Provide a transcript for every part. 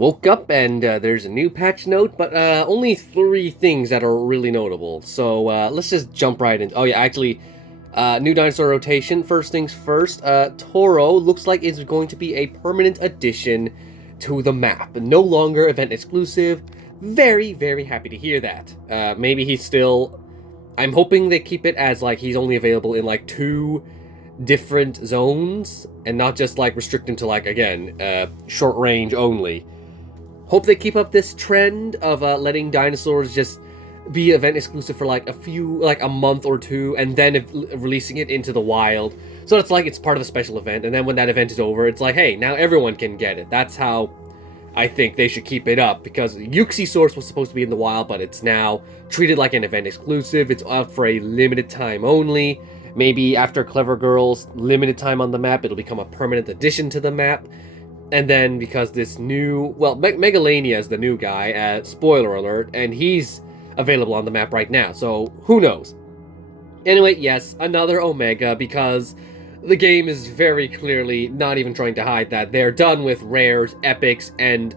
Woke up and there's a new patch note, but only 3 things that are really notable. So let's just jump right in. Oh yeah, actually, new dinosaur rotation. First things first, Toro looks like it's going to be a permanent addition to the map. No longer event exclusive. Very, very happy to hear that. Maybe he's still... I'm hoping they keep it as like he's only available in like 2 different zones and not just like restrict him to like, again, short range only. Hope they keep up this trend of letting dinosaurs just be event exclusive for like a month or 2, and then releasing it into the wild. So it's like it's part of a special event, and then when that event is over, it's like, hey, now everyone can get it. That's how I think they should keep it up, because Source was supposed to be in the wild, but it's now treated like an event exclusive. It's out for a limited time only. Maybe after Clever Girl's limited time on the map, it'll become a permanent addition to the map. And then because this new... Well, Megalania is the new guy, spoiler alert, and he's available on the map right now, so who knows? Anyway, yes, another Omega, because the game is very clearly not even trying to hide that. They're done with rares, epics, and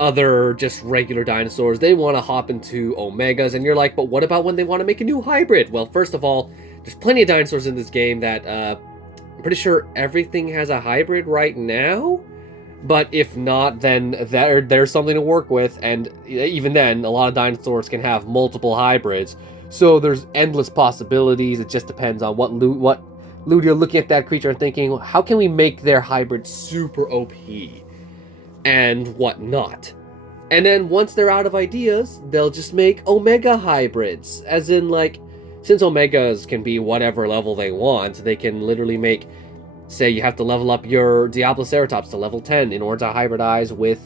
other just regular dinosaurs. They want to hop into Omegas, and you're like, but what about when they want to make a new hybrid? Well, first of all, there's plenty of dinosaurs in this game that, I'm pretty sure everything has a hybrid right now? But if not, then there's something to work with, and even then, a lot of dinosaurs can have multiple hybrids. So there's endless possibilities. It just depends on what loot you're looking at that creature and thinking, how can we make their hybrid super OP? And whatnot. And then once they're out of ideas, they'll just make Omega hybrids. As in, like, since Omegas can be whatever level they want, they can literally make... Say you have to level up your Diabloceratops to level 10 in order to hybridize with,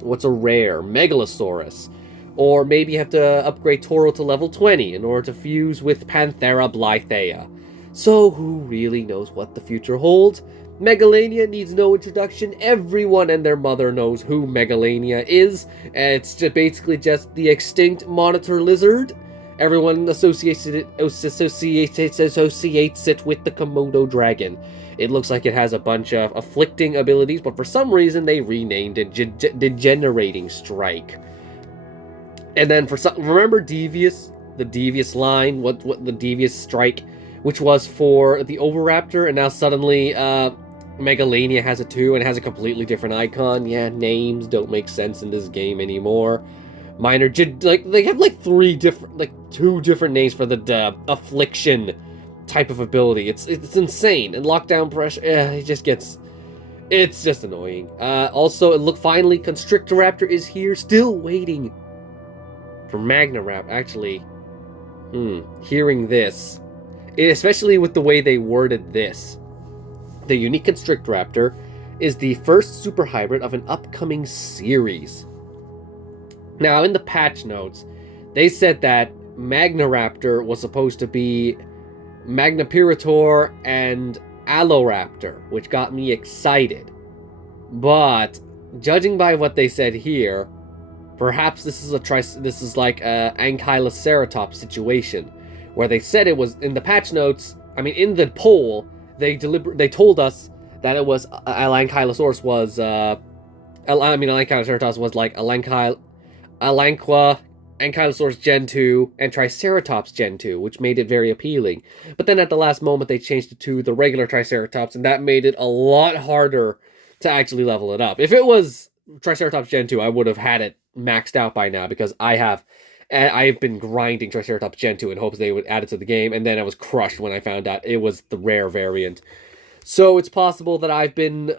what's a rare? Megalosaurus. Or maybe you have to upgrade Toro to level 20 in order to fuse with Panthera Blythea. So who really knows what the future holds? Megalania needs no introduction. Everyone and their mother knows who Megalania is. It's basically just the extinct monitor lizard. Everyone associates it with the Komodo dragon. It looks like it has a bunch of afflicting abilities, but for some reason they renamed it Degenerating Strike. And then remember Devious? The Devious line? What the Devious Strike, which was for the Oviraptor, and now suddenly Megalania has it too, and it has a completely different icon. Yeah, names don't make sense in this game anymore. Minor, like, they have like 2 different names for the affliction type of ability. It's insane. And lockdown pressure, it's just annoying. Also, finally, Constrictoraptor is here, still waiting for Magnarap. Actually, hearing this, especially with the way they worded this, the unique Constrictoraptor is the first super hybrid of an upcoming series. Now, in the patch notes, they said that Magnaraptor was supposed to be Magnapirator and Alloraptor, which got me excited. But, judging by what they said here, perhaps this is like a Ankyloceratops situation, where they said it was, in the patch notes, in the poll, they told us that it was, Ankylosaurus was, Ankyloceratops was like Alanqua, Ankylosaurus Gen 2, and Triceratops Gen 2, which made it very appealing. But then at the last moment, they changed it to the regular Triceratops, and that made it a lot harder to actually level it up. If it was Triceratops Gen 2, I would have had it maxed out by now, because I've been grinding Triceratops Gen 2 in hopes they would add it to the game, and then I was crushed when I found out it was the rare variant. So it's possible that I've been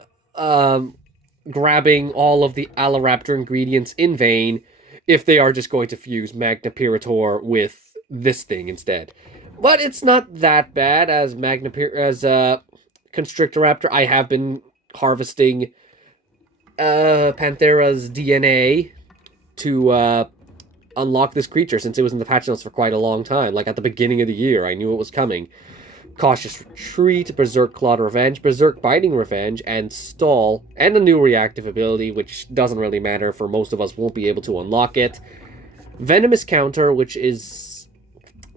grabbing all of the Alloraptor ingredients in vain, if they are just going to fuse Magnapirator with this thing instead. But it's not that bad as Constrictoraptor. I have been harvesting Panthera's DNA to unlock this creature, since it was in the patch notes for quite a long time. Like at the beginning of the year, I knew it was coming. Cautious Retreat, Berserk Clawed Revenge, Berserk Biting Revenge, and Stall, and a new reactive ability, which doesn't really matter, for most of us won't be able to unlock it. Venomous Counter, which is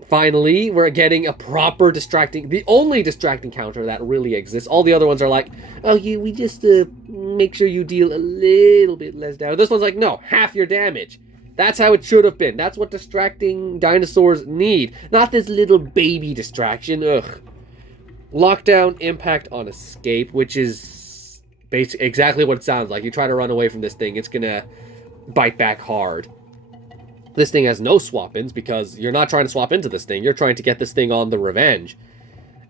Finally, we're getting a proper distracting, the only distracting counter that really exists. All the other ones are like, oh, we just make sure you deal a little bit less damage. This one's like, no, half your damage. That's how it should have been. That's what distracting dinosaurs need. Not this little baby distraction. Ugh. Lockdown, impact on escape, which is basically exactly what it sounds like. You try to run away from this thing, it's gonna bite back hard. This thing has no swap-ins because you're not trying to swap into this thing. You're trying to get this thing on the revenge.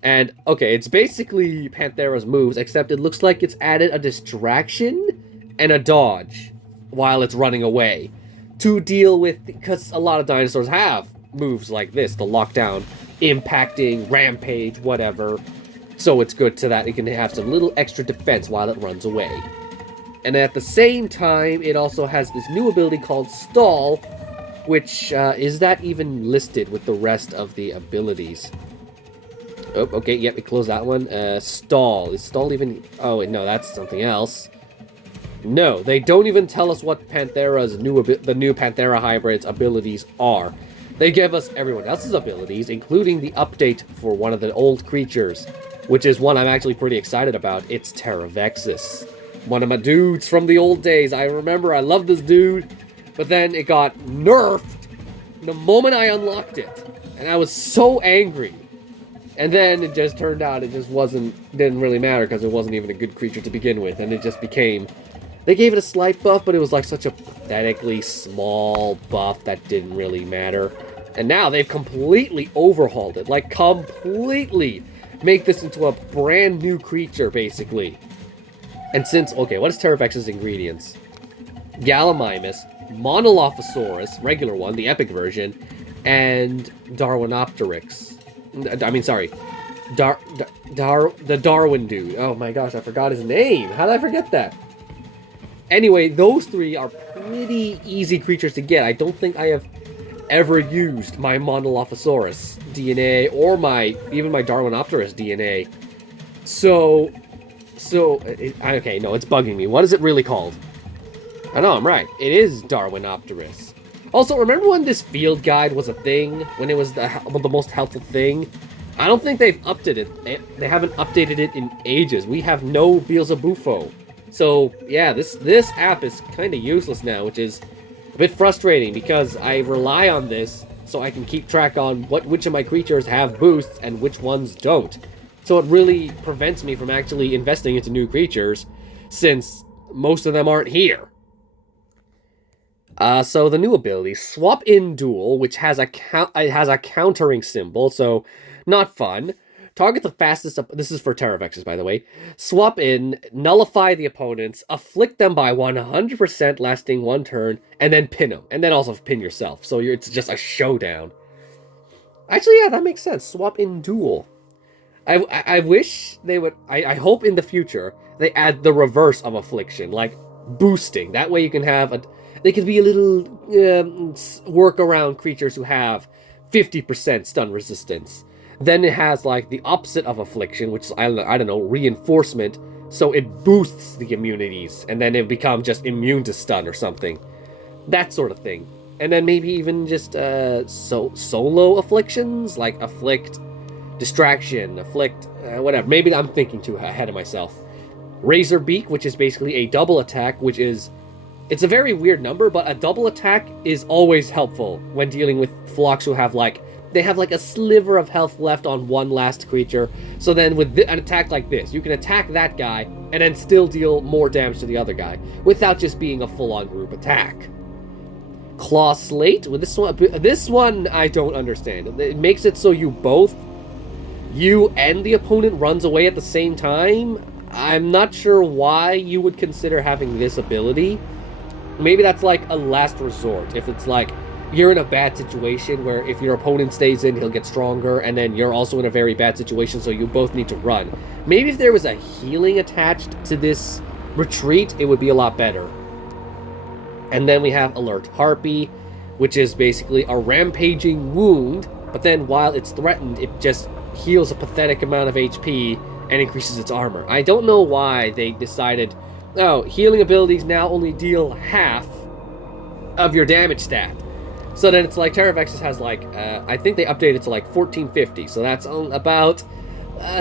And, okay, it's basically Panthera's moves, except it looks like it's added a distraction and a dodge while it's running away to deal with, because a lot of dinosaurs have moves like this, the lockdown, impacting, rampage, whatever. So it's good so that it can have some little extra defense while it runs away. And at the same time, it also has this new ability called Stall, which, is that even listed with the rest of the abilities? Oh, okay, yep, we closed that one. Stall. Is Stall even... Oh, wait, no, that's something else. No, they don't even tell us what Panthera's the new Panthera hybrid's abilities are. They give us everyone else's abilities, including the update for one of the old creatures, which is one I'm actually pretty excited about. It's Pterovexus. One of my dudes from the old days. I remember I loved this dude. But then it got nerfed the moment I unlocked it. And I was so angry. And then it just turned out it just didn't really matter because it wasn't even a good creature to begin with. And it just became, they gave it a slight buff, but it was like such a pathetically small buff that didn't really matter. And now they've completely overhauled it. Like completely make this into a brand new creature, basically. And since, okay, what is Pterovexus' ingredients? Gallimimus, Monolophosaurus, regular one, the epic version, and Darwinopteryx. The Darwin dude. Oh my gosh, I forgot his name. How did I forget that? Anyway, those three are pretty easy creatures to get. I don't think I have ever used my Monolophosaurus DNA or even my Darwinopterus DNA. Okay, no, it's bugging me. What is it really called? I know, I'm right. It is Darwinopterus. Also, remember when this field guide was a thing? When it was the most helpful thing? I don't think they've updated it. They haven't updated it in ages. We have no Beelzebufo. So, yeah, this app is kind of useless now, which is a bit frustrating because I rely on this so I can keep track on which of my creatures have boosts and which ones don't. So it really prevents me from actually investing into new creatures since most of them aren't here. So the new ability, Swap In Duel, which has a countering symbol, so not fun. Target the fastest, this is for Pterovexus, by the way. Swap in, nullify the opponents, afflict them by 100% lasting one turn, and then pin them. And then also pin yourself, so it's just a showdown. Actually, yeah, that makes sense. Swap In Duel. I wish they would, I hope in the future, they add the reverse of affliction, like boosting. That way you can have they could be a little workaround creatures who have 50% stun resistance. Then it has like the opposite of affliction, which is, I don't know, reinforcement. So it boosts the immunities, and then it becomes just immune to stun or something. That sort of thing. And then maybe even just solo afflictions, like afflict, distraction, afflict, whatever. Maybe I'm thinking too ahead of myself. Razor Beak, which is basically a double attack, which is... It's a very weird number, but a double attack is always helpful when dealing with flocks who have like... They have like a sliver of health left on one last creature. So then with an attack like this, you can attack that guy and then still deal more damage to the other guy without just being a full-on group attack. Claw Slate, with this one I don't understand. It makes it so you and the opponent runs away at the same time. I'm not sure why you would consider having this ability. Maybe that's like a last resort. If it's like you're in a bad situation where if your opponent stays in, he'll get stronger, and then you're also in a very bad situation, so you both need to run. Maybe if there was a healing attached to this retreat, it would be a lot better. And then we have Alert Harpy, which is basically a rampaging wound, but then while it's threatened, it just heals a pathetic amount of HP and increases its armor. I don't know why they decided, oh, healing abilities now only deal half of your damage stat. So then it's like Pterovexus has like, I think they updated to like 1450. So that's about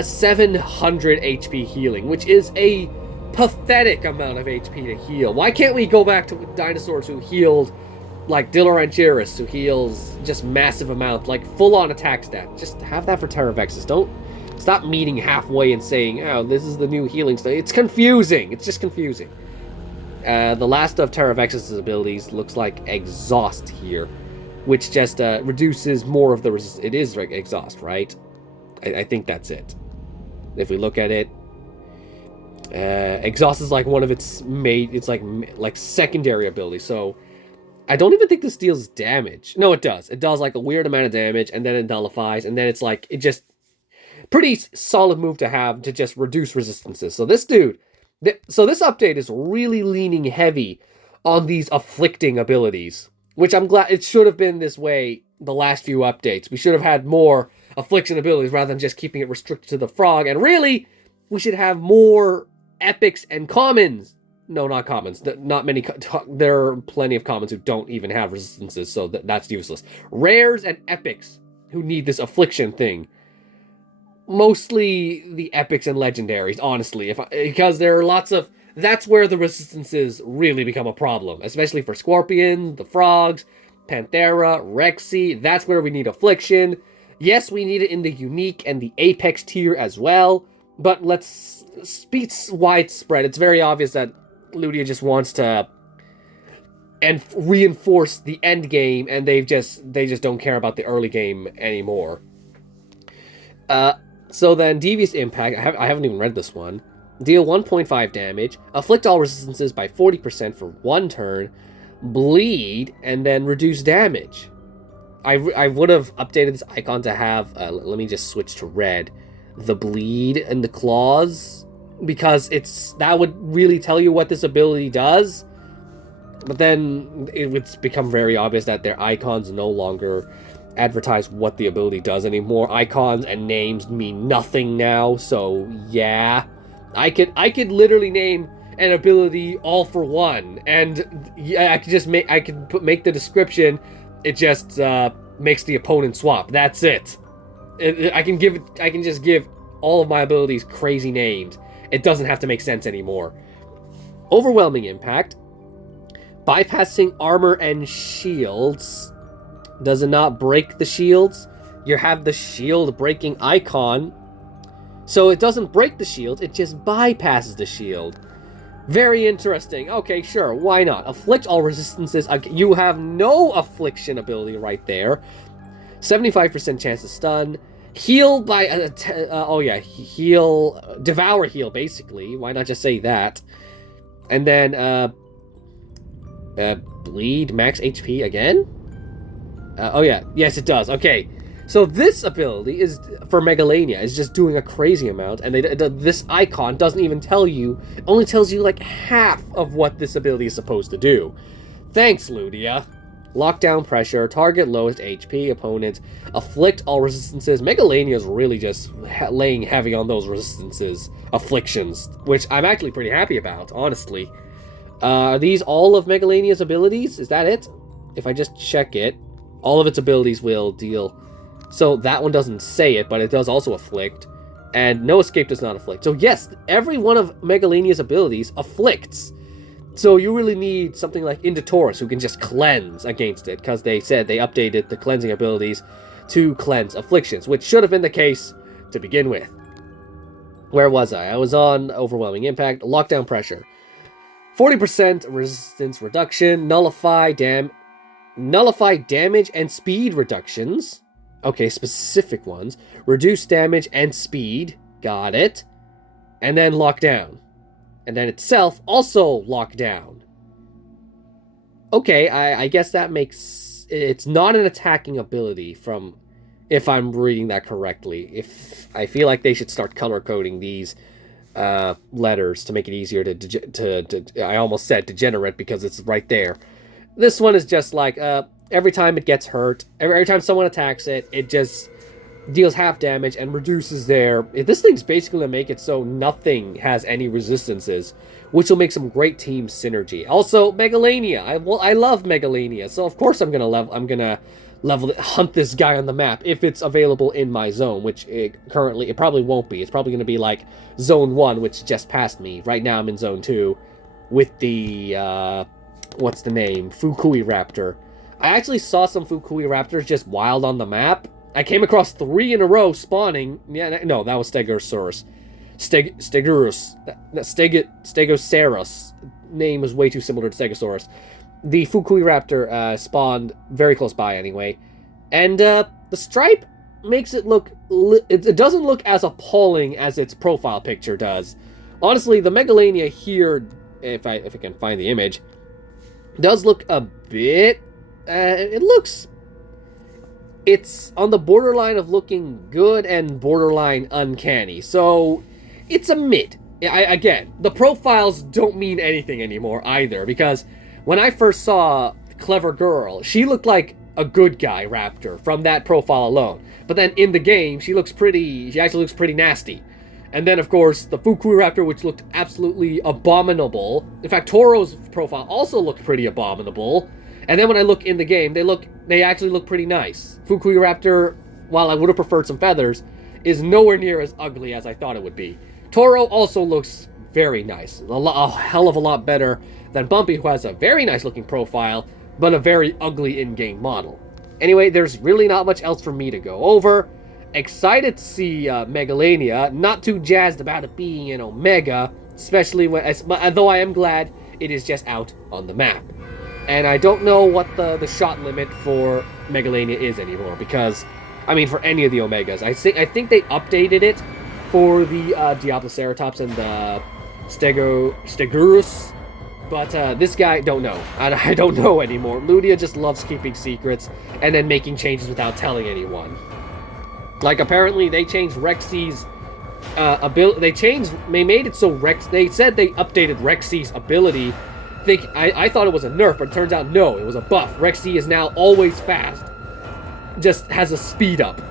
700 HP healing, which is a pathetic amount of HP to heal. Why can't we go back to dinosaurs who healed, like Diloranchirus, who heals just massive amount, like full-on attack stat? Just have that for Pterovexus. Don't stop meeting halfway and saying, oh, this is the new healing stuff. It's confusing. It's just confusing. The last of Pterovexus' abilities looks like Exhaust here, which just reduces more of the resistance. It is like Exhaust, right? I think that's it. If we look at it, Exhaust is like one of its it's like secondary abilities. So I don't even think this deals damage. No, it does. It does like a weird amount of damage, and then it nullifies, and then it's like, it just pretty solid move to have to just reduce resistances. So this dude, so this update is really leaning heavy on these afflicting abilities, which I'm glad. It should have been this way the last few updates. We should have had more affliction abilities rather than just keeping it restricted to the frog. And really, we should have more epics and commons. No, not commons. Not many. There are plenty of commons who don't even have resistances, so that's useless. Rares and epics who need this affliction thing. Mostly the epics and legendaries, honestly, because there are lots of. That's where the resistances really become a problem, especially for Scorpion, the frogs, Panthera, Rexy. That's where we need affliction. Yes, we need it in the unique and the apex tier as well, but let's speak widespread. It's very obvious that Ludia just wants to reinforce the end game, and they just don't care about the early game anymore. So then, Devious Impact, I haven't even read this one. Deal 1.5 damage, afflict all resistances by 40% for 1 turn, bleed, and then reduce damage. I would have updated this icon to have, let me just switch to red, the bleed and the claws, because that would really tell you what this ability does. But then it would become very obvious that their icons no longer advertise what the ability does anymore. Icons and names mean nothing now, so yeah. I could literally name an ability all for one, and yeah, I could make the description. It just makes the opponent swap. That's it. I can just give all of my abilities crazy names. It doesn't have to make sense anymore. Overwhelming Impact. Bypassing armor and shields. Does it not break the shields? You have the shield breaking icon. So it doesn't break the shield, it just bypasses the shield. Very interesting. Okay, sure, why not? Afflict all resistances. You have no affliction ability right there. 75% chance to stun. Heal by... heal... Devour heal, basically. Why not just say that? And then, bleed max HP again? Yes it does. Okay, so this ability is for Megalania, is just doing a crazy amount, and this icon doesn't even tell you, it only tells you like half of what this ability is supposed to do. Thanks, Ludia. Lockdown pressure, target lowest HP, opponent, afflict all resistances. Megalania is really just laying heavy on those resistances, afflictions, which I'm actually pretty happy about, honestly. Are these all of Megalania's abilities? Is that it? If I just check it, all of its abilities will deal. So that one doesn't say it, but it does also afflict. And no escape does not afflict. So yes, every one of Megalania's abilities afflicts. So you really need something like Inditaurus who can just cleanse against it, because they said they updated the cleansing abilities to cleanse afflictions, which should have been the case to begin with. Where was I? I was on Overwhelming Impact, Lockdown Pressure. 40% resistance reduction, nullify damage and speed reductions. Okay, specific ones. Reduce damage and speed. Got it. And then lock down. And then itself also lock down. Okay, I guess that makes... It's not an attacking ability from... If I'm reading that correctly. I feel like they should start color coding these letters to make it easier to... I almost said degenerate because it's right there. This one is just like, every time it gets hurt, every time someone attacks it, it just deals half damage and reduces their... This thing's basically going to make it so nothing has any resistances, which will make some great team synergy. Also, Megalania. I love Megalania, so of course I'm gonna hunt this guy on the map if it's available in my zone, which currently it probably won't be. It's probably gonna be like Zone 1, which just passed me. Right now I'm in Zone 2 with the what's the name? Fukui Raptor. I actually saw some Fukui Raptors just wild on the map. I came across 3 in a row spawning. Yeah, no, that was Stegosaurus. Stegosaurus. Name was way too similar to Stegosaurus. The Fukui Raptor spawned very close by anyway. And the stripe makes it look... It doesn't look as appalling as its profile picture does. Honestly, the Megalania here, if I can find the image, does look a bit... It's on the borderline of looking good and borderline uncanny. So, it's a mid. Again, the profiles don't mean anything anymore either, because when I first saw Clever Girl, she looked like a good guy raptor from that profile alone. But then in the game, she actually looks pretty nasty. And then, of course, the Fukui Raptor, which looked absolutely abominable. In fact, Toro's profile also looked pretty abominable. And then when I look in the game, they actually look pretty nice. Fukui Raptor, while I would have preferred some feathers, is nowhere near as ugly as I thought it would be. Toro also looks very nice. A hell of a lot better than Bumpy, who has a very nice looking profile, but a very ugly in-game model. Anyway, there's really not much else for me to go over. Excited to see Megalania. Not too jazzed about it being an Omega, especially though I am glad it is just out on the map. And I don't know what the shot limit for Megalania is anymore, because, I mean, for any of the Omegas. I think they updated it for the Diabloceratops and the Stegurus, but this guy, don't know. I don't know anymore. Ludia just loves keeping secrets and then making changes without telling anyone. Like, apparently they changed Rexy's ability. They made it so they said they updated Rexy's ability. I thought it was a nerf, but it turns out no, it was a buff. Rexy is now always fast. Just has a speed up.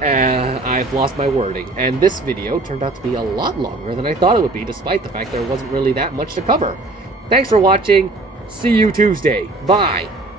I've lost my wording. And this video turned out to be a lot longer than I thought it would be, despite the fact there wasn't really that much to cover. Thanks for watching. See you Tuesday. Bye.